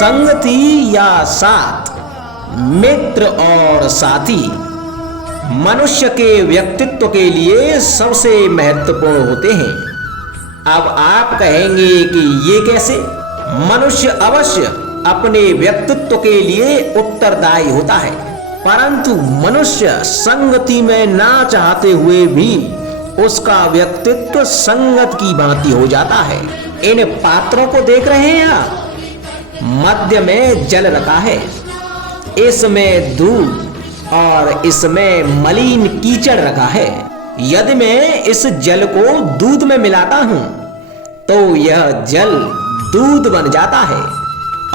संगति या साथ, मित्र और साथी मनुष्य के व्यक्तित्व के लिए सबसे महत्वपूर्ण होते हैं। अब आप कहेंगे कि ये कैसे? मनुष्य अवश्य अपने व्यक्तित्व के लिए उत्तरदायी होता है, परंतु मनुष्य संगति में ना चाहते हुए भी उसका व्यक्तित्व संगत की भांति हो जाता है। इन पात्रों को देख रहे हैं आप? मध्य में जल रखा है, इसमें दूध और इसमें मलिन कीचड़ रखा है। यदि मैं इस जल को दूध में मिलाता हूं तो यह जल दूध बन जाता है,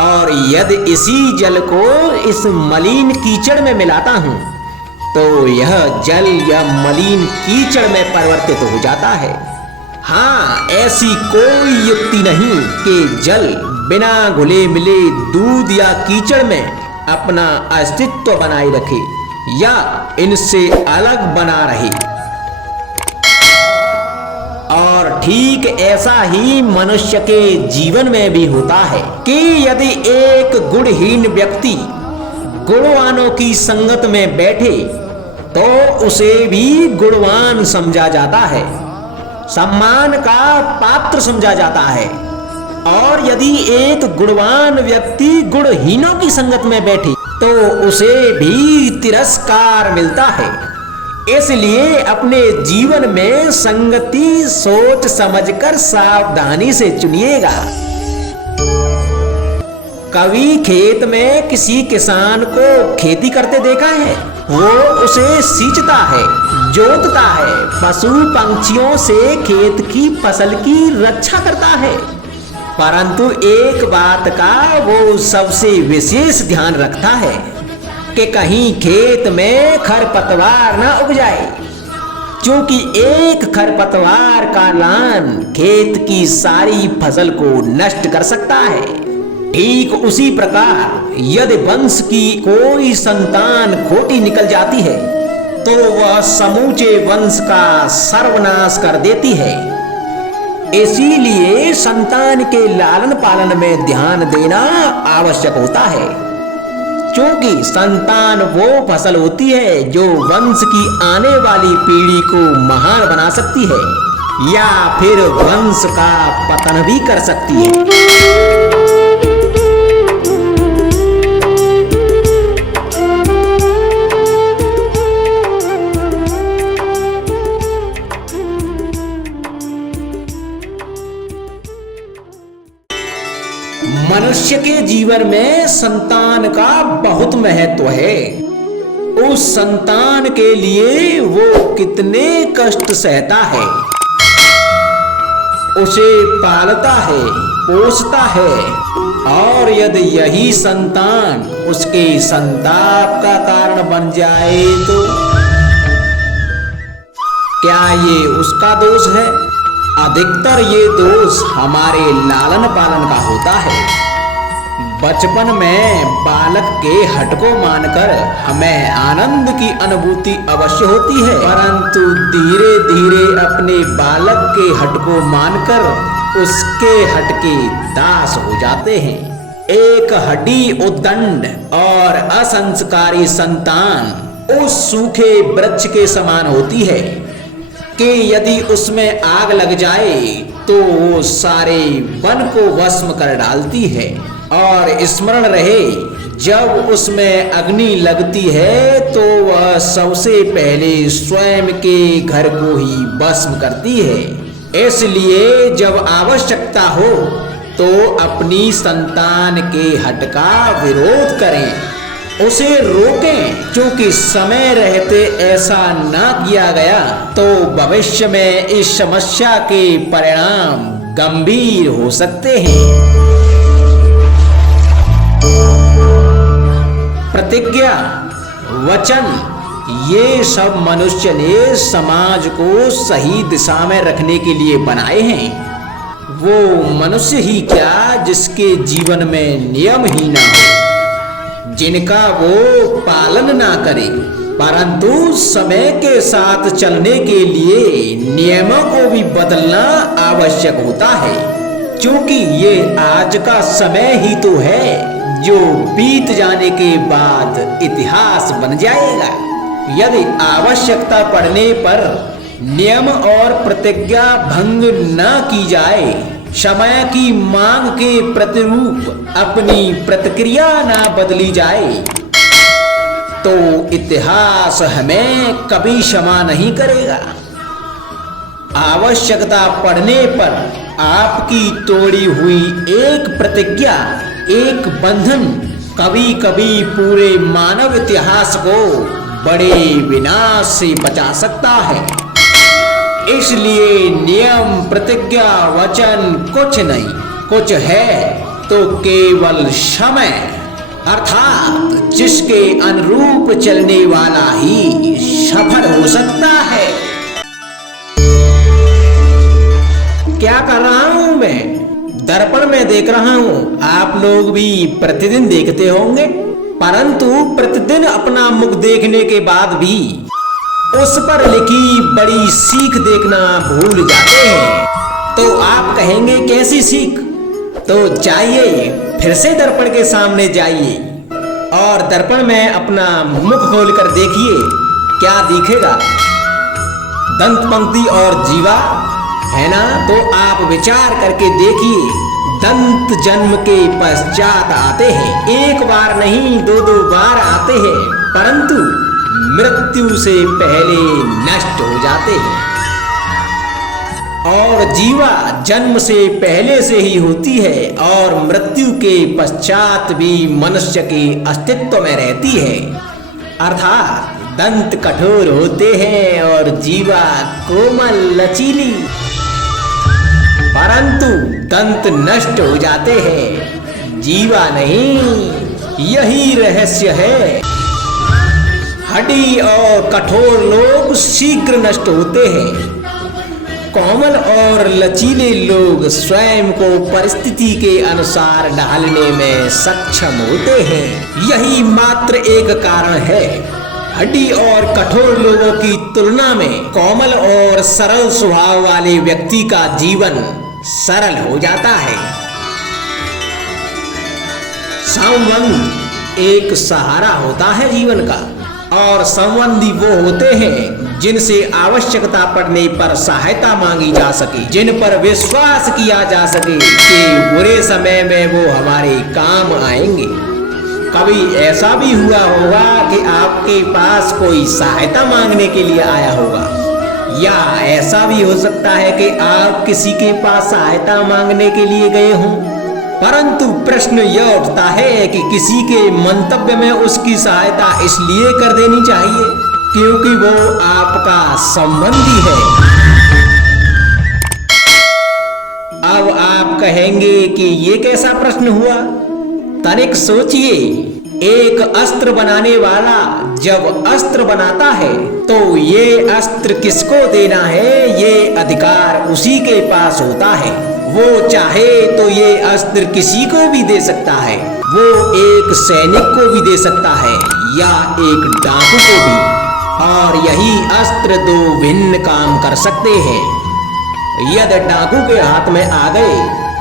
और यदि इसी जल को इस मलिन कीचड़ में मिलाता हूं तो यह जल या मलिन कीचड़ में परिवर्तित हो जाता है। हाँ, ऐसी कोई युक्ति नहीं कि जल बिना घुले मिले दूध या कीचड़ में अपना अस्तित्व बनाए रखे या इनसे अलग बना रहे। और ठीक ऐसा ही मनुष्य के जीवन में भी होता है कि यदि एक गुणहीन व्यक्ति गुणवानों की संगत में बैठे तो उसे भी गुणवान समझा जाता है, सम्मान का पात्र समझा जाता है। और यदि एक गुणवान व्यक्ति गुणहीनों की संगत में बैठे तो उसे भी तिरस्कार मिलता है। इसलिए अपने जीवन में संगति सोच समझकर सावधानी से चुनिएगा। कभी खेत में किसी किसान को खेती करते देखा है? वो उसे सींचता है, जोतता है, पशु पंछियों से खेत की फसल की रक्षा करता है, परंतु एक बात का वो सबसे विशेष ध्यान रखता है कि कहीं खेत में खरपतवार न उग जाए, क्योंकि एक खरपतवार का लान खेत की सारी फसल को नष्ट कर सकता है। ठीक उसी प्रकार यदि वंश की कोई संतान खोटी निकल जाती है तो वह समूचे वंश का सर्वनाश कर देती है। इसीलिए संतान के लालन पालन में ध्यान देना आवश्यक होता है, क्योंकि संतान वो फसल होती है जो वंश की आने वाली पीढ़ी को महान बना सकती है या फिर वंश का पतन भी कर सकती है। मनुष्य के जीवन में संतान का बहुत महत्व है। उस संतान के लिए वो कितने कष्ट सहता है, उसे पालता है, पोसता है, और यदि यही संतान उसके संताप का कारण बन जाए तो क्या ये उसका दोष है? अधिकतर ये दोष हमारे लालन पालन का होता है। बचपन में बालक के हठ को मानकर हमें आनंद की अनुभूति अवश्य होती है, परंतु धीरे धीरे अपने बालक के हठ को मानकर उसके हठ के दास हो जाते हैं। एक हड्डी उद्दंड और असंस्कारी संतान उस सूखे वृक्ष के समान होती है कि यदि उसमें आग लग जाए तो वो सारे वन को भस्म कर डालती है। और स्मरण रहे, जब उसमें अग्नि लगती है तो वह सबसे पहले स्वयं के घर को ही भस्म करती है। इसलिए जब आवश्यकता हो तो अपनी संतान के हठ का विरोध करें, उसे रोकें, क्योंकि समय रहते ऐसा ना किया गया तो भविष्य में इस समस्या के परिणाम गंभीर हो सकते हैं। प्रतिज्ञा, वचन, ये सब मनुष्य ने समाज को सही दिशा में रखने के लिए बनाए हैं। वो मनुष्य ही क्या जिसके जीवन में नियम ही ना हो, जिनका वो पालन ना करे, परंतु समय के साथ चलने के लिए नियमों को भी बदलना आवश्यक होता है, क्योंकि ये आज का समय ही तो है जो बीत जाने के बाद इतिहास बन जाएगा। यदि आवश्यकता पड़ने पर नियम और प्रतिज्ञा भंग न की जाए, समय की मांग के प्रतिरूप अपनी प्रतिक्रिया न बदली जाए, तो इतिहास हमें कभी क्षमा नहीं करेगा। आवश्यकता पड़ने पर आपकी तोड़ी हुई एक प्रतिज्ञा, एक बंधन कभी कभी पूरे मानव इतिहास को बड़े विनाश से बचा सकता है। इसलिए नियम, प्रतिज्ञा, वचन कुछ नहीं, कुछ है तो केवल समय, अर्थात जिसके अनुरूप चलने वाला ही सफल हो सकता है। क्या कर रहा हूं मैं? दर्पण में देख रहा हूं। आप लोग भी प्रतिदिन देखते होंगे, परंतु प्रतिदिन अपना मुख देखने के बाद भी उस पर लिखी बड़ी सीख देखना भूल जाते हैं। तो आप कहेंगे कैसी सीख? तो जाइए, फिर से दर्पण के सामने जाइए और दर्पण में अपना मुख खोलकर देखिए, क्या दिखेगा? दंत पंक्ति और जीवा है ना? तो आप विचार करके देखिए, दंत जन्म के पश्चात आते हैं, एक बार नहीं दो बार आते हैं, परंतु मृत्यु से पहले नष्ट हो जाते हैं। और जीवा जन्म से पहले से ही होती है और मृत्यु के पश्चात भी मनुष्य के अस्तित्व में रहती है। अर्थात दंत कठोर होते हैं और जीवा कोमल लचीली, परंतु दंत नष्ट हो जाते हैं, जीवा नहीं। यही रहस्य है। हड्डी और कठोर लोग शीघ्र नष्ट होते हैं, कोमल और लचीले लोग स्वयं को परिस्थिति के अनुसार ढालने में सक्षम होते हैं। यही मात्र एक कारण है। हड्डी और कठोर लोगों की तुलना में कोमल और सरल स्वभाव वाले व्यक्ति का जीवन सरल हो जाता है। संबंध एक सहारा होता है जीवन का, और संबंधी वो होते हैं जिनसे आवश्यकता पड़ने पर सहायता मांगी जा सके, जिन पर विश्वास किया जा सके कि बुरे समय में वो हमारे काम आएंगे। कभी ऐसा भी हुआ होगा कि आपके पास कोई सहायता मांगने के लिए आया होगा, या ऐसा भी हो सकता है कि आप किसी के पास सहायता मांगने के लिए गए हों, परंतु प्रश्न यह उठता है कि किसी के मंतव्य में उसकी सहायता इसलिए कर देनी चाहिए क्योंकि वो आपका संबंधी है। अब आप कहेंगे कि ये कैसा प्रश्न हुआ? तनिक सोचिए, एक अस्त्र बनाने वाला जब अस्त्र बनाता है तो ये अस्त्र किसको देना है, ये अधिकार उसी के पास होता है। वो चाहे तो ये अस्त्र किसी को भी दे सकता है, वो एक सैनिक को भी दे सकता है या एक डाकू को भी, और यही अस्त्र दो भिन्न काम कर सकते हैं। यदि डाकू के हाथ में आ गए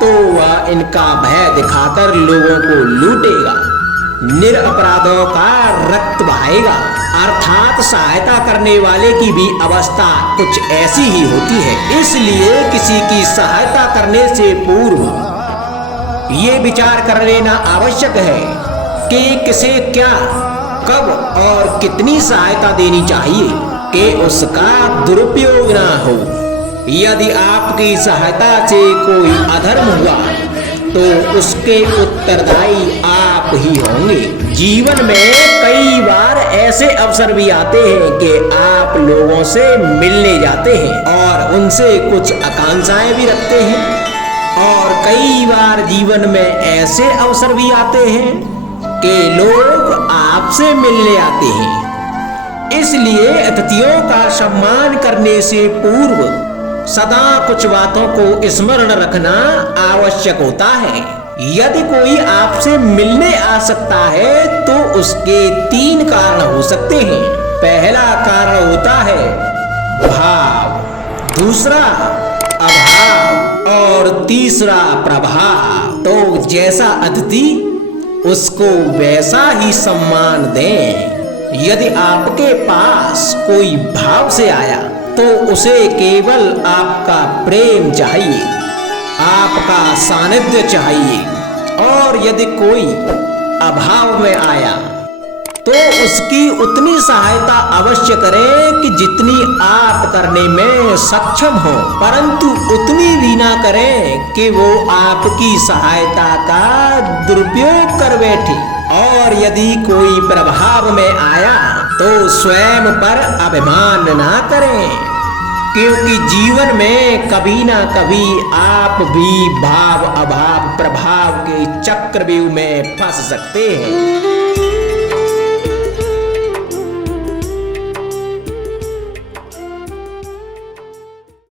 तो वह इनका भय दिखाकर लोगों को लूटेगा, निरपराधों का रक्त बहाएगा। अर्थात सहायता करने वाले की भी अवस्था कुछ ऐसी ही होती है। इसलिए किसी की सहायता करने से पूर्व ये विचार कर लेना आवश्यक है कि किसे क्या, कब और कितनी सहायता देनी चाहिए कि उसका दुरुपयोग ना हो। यदि आपकी सहायता से कोई अधर्म हुआ तो उसके उत्तरदायी आप ही होंगे। जीवन में कई बार ऐसे अवसर भी आते हैं कि आप लोगों से मिलने जाते हैं और उनसे कुछ आकांक्षाएं भी रखते हैं, और कई बार जीवन में ऐसे अवसर भी आते हैं कि लोग आपसे मिलने आते हैं। इसलिए अतिथियों का सम्मान करने से पूर्व सदा कुछ बातों को स्मरण रखना आवश्यक होता है। यदि कोई आपसे मिलने आ सकता है तो उसके 3 कारण हो सकते हैं। पहला कारण होता है भाव, दूसरा अभाव और तीसरा प्रभाव। तो जैसा अतिथि उसको वैसा ही सम्मान दें। यदि आपके पास कोई भाव से आया तो उसे केवल आपका प्रेम चाहिए, आपका सानिध्य चाहिए। और यदि कोई अभाव में आया तो उसकी उतनी सहायता अवश्य करें कि जितनी आप करने में सक्षम हो, परंतु उतनी भी ना करें कि वो आपकी सहायता का दुरुपयोग कर बैठे। और यदि कोई प्रभाव में आया तो स्वयं पर अभिमान ना करें, क्योंकि जीवन में कभी ना कभी आप भी भाव अभाव प्रभाव के चक्रव्यूह में फंस सकते हैं।